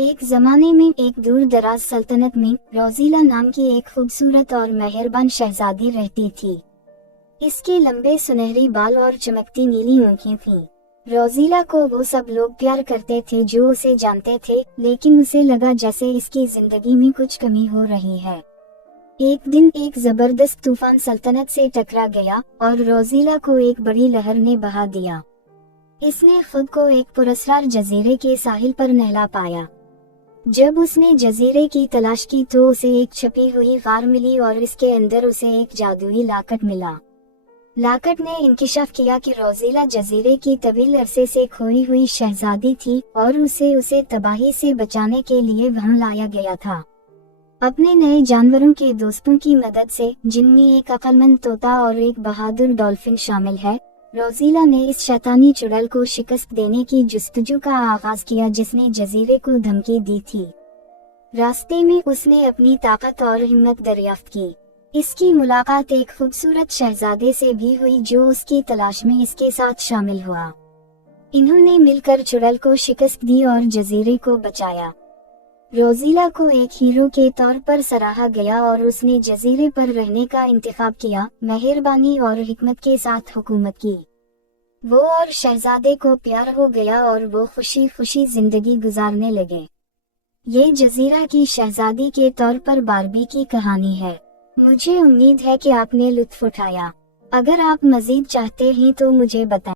एक जमाने में एक दूर दराज सल्तनत में रोजीला नाम की एक खूबसूरत और मेहरबान शहजादी रहती थी। इसके लंबे सुनहरी बाल और चमकती नीली आँखें थीं। रोजीला को वो सब लोग प्यार करते थे जो उसे जानते थे, लेकिन उसे लगा जैसे इसकी जिंदगी में कुछ कमी हो रही है। एक दिन एक जबरदस्त तूफान सल्तनत से टकरा गया और रोजीला को एक बड़ी लहर ने बहा दिया। इसने खुद को एक पुरस्कार जजीरे के साहिल पर नहला पाया। जब उसने जजीरे की तलाश की तो उसे एक छपी हुई गार मिली और इसके अंदर उसे एक जादुई लाकट मिला। लाकट ने इंकिशाफ किया कि रोजीला जजीरे की तवील अरसे से खोई हुई शहजादी थी और उसे तबाही से बचाने के लिए वहां लाया गया था। अपने नए जानवरों के दोस्तों की मदद से, जिनमें एक अक्लमंद तोता और एक बहादुर डॉल्फिन शामिल है, रोजीला ने इस शैतानी चुड़ैल को शिकस्त देने की जुस्तजू का आगाज किया जिसने जजीरे को धमकी दी थी। रास्ते में उसने अपनी ताकत और हिम्मत दरियाफ्त की। इसकी मुलाकात एक खूबसूरत शहजादे से भी हुई जो उसकी तलाश में इसके साथ शामिल हुआ। इन्होंने मिलकर चुड़ैल को शिकस्त दी और जजीरे को बचाया। रोजीला को एक हीरो के तौर पर सराहा गया और उसने जजीरे पर रहने का इंतखाब किया, मेहरबानी और हिकमत के साथ हुकूमत की। वो और शहजादे को प्यार हो गया और वो खुशी खुशी जिंदगी गुजारने लगे। ये जजीरा की शहजादी के तौर पर बारबी की कहानी है। मुझे उम्मीद है कि आपने लुत्फ उठाया। अगर आप मजीद चाहते हैं तो मुझे बताएं।